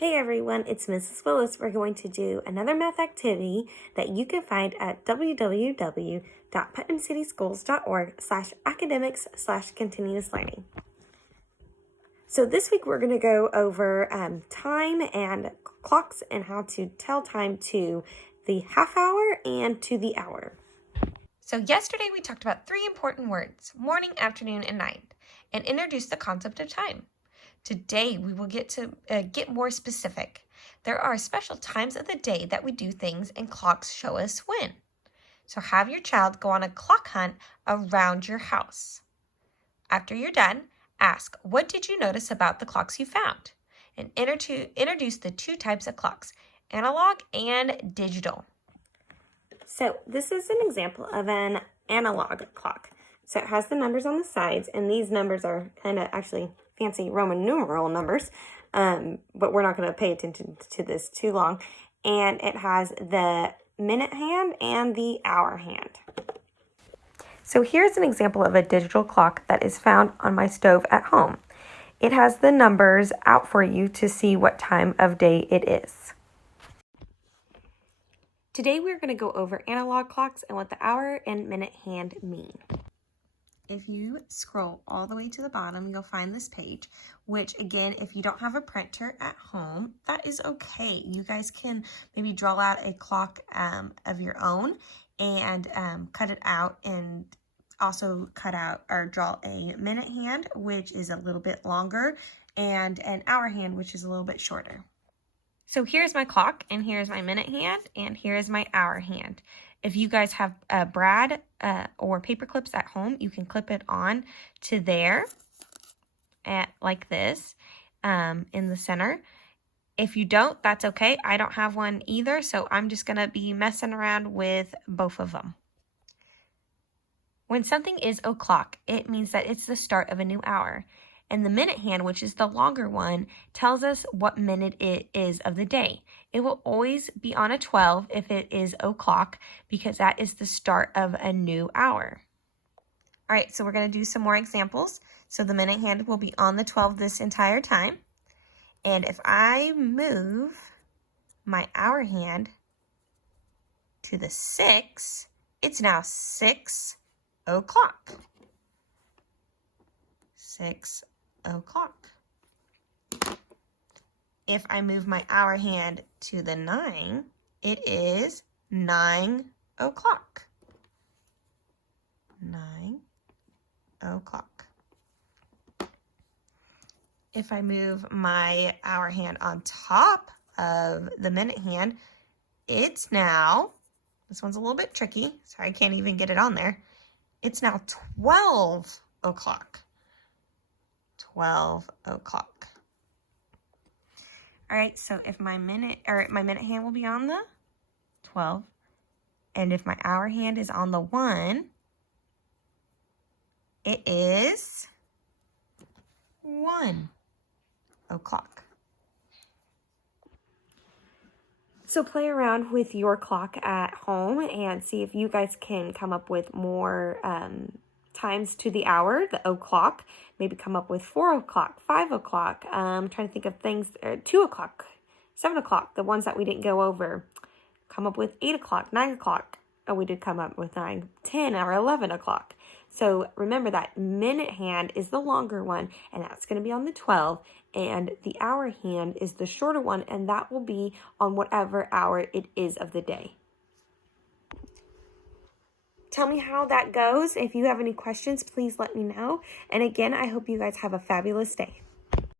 Hey everyone, it's Mrs. Willis. We're going to do another math activity that you can find at www.putnamcityschools.org/academics/continuous learning. So this week we're going to go over time and clocks and how to tell time to the half hour and to the hour. So yesterday we talked about three important words, morning, afternoon, and night, and introduced the concept of time. Today we will get more specific. There are special times of the day that we do things and clocks show us when. So have your child go on a clock hunt around your house. After you're done, ask, what did you notice about the clocks you found? And introduce the two types of clocks, analog and digital. So this is an example of an analog clock. So it has the numbers on the sides, and these numbers are kind of actually fancy Roman numeral numbers, but we're not going to pay attention to this too long. And it has the minute hand and the hour hand. So here's an example of a digital clock that is found on my stove at home. It has the numbers out for you to see what time of day it is. Today we're going to go over analog clocks and what the hour and minute hand mean. If you scroll all the way to the bottom, you'll find this page, which again, if you don't have a printer at home, that is okay. You guys can maybe draw out a clock of your own and cut it out, and also cut out or draw a minute hand, which is a little bit longer, and an hour hand, which is a little bit shorter. So here's my clock, and here's my minute hand, and here's my hour hand. If you guys have a brad or paper clips at home, you can clip it on to there like this in the center. If you don't, that's okay. I don't have one either, so I'm just going to be messing around with both of them. When something is o'clock, it means that it's the start of a new hour. And the minute hand, which is the longer one, tells us what minute it is of the day. It will always be on a 12 if it is o'clock, because that is the start of a new hour. All right, so we're going to do some more examples. So the minute hand will be on the 12 this entire time. And if I move my hour hand to the 6, it's now 6 o'clock. 6 o'clock. If I move my hour hand to the 9, it is 9 o'clock. 9 o'clock. If I move my hour hand on top of the minute hand, it's now, this one's a little bit tricky, so I can't even get it on there. It's now 12 o'clock. 12 o'clock. All right, so if my minute hand will be on the 12, and if my hour hand is on the 1, it is 1 o'clock. So play around with your clock at home and see if you guys can come up with more times to the hour, the o'clock. Maybe come up with 4 o'clock, 5 o'clock. Trying to think of things, 2 o'clock, 7 o'clock, the ones that we didn't go over. Come up with 8 o'clock, 9 o'clock. Oh, we did come up with 9, 10, or 11 o'clock. So remember that minute hand is the longer one, and that's going to be on the 12. And the hour hand is the shorter one, and that will be on whatever hour it is of the day. Tell me how that goes. If you have any questions, please let me know. And again, I hope you guys have a fabulous day.